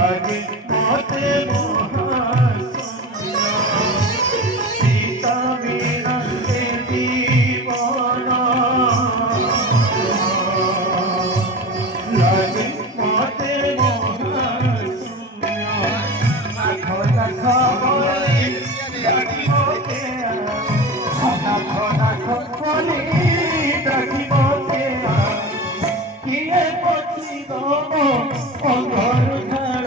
লাগে মতে মহাশূন্য সীতা বিনাতে জীবন লাগে মতে মহাশূন্য লাখো লাখো বলে ডাকিবকে লাখো লাখো বলে ডাকিবকে কিয়ে পছি দম অঘর ধার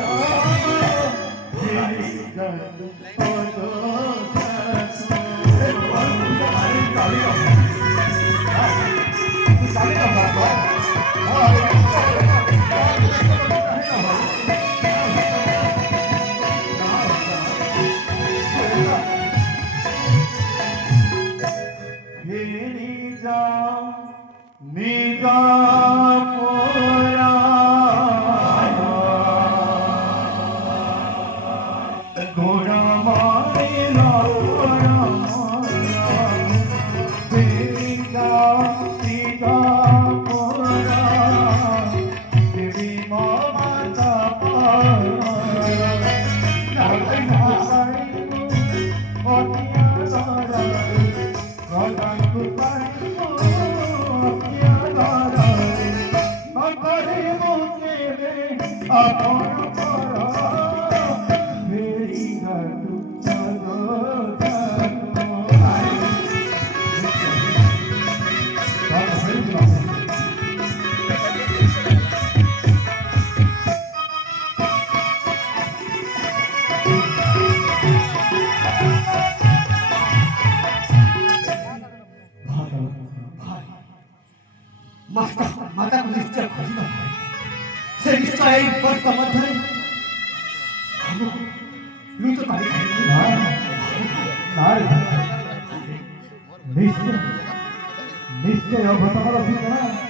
হেরি জাদু পদ হেরি যা নিগা माता को निश्चय खोजना से निश्चय वर्त मध्य हम लूट पाई निश्चय निश्चय अब बताओ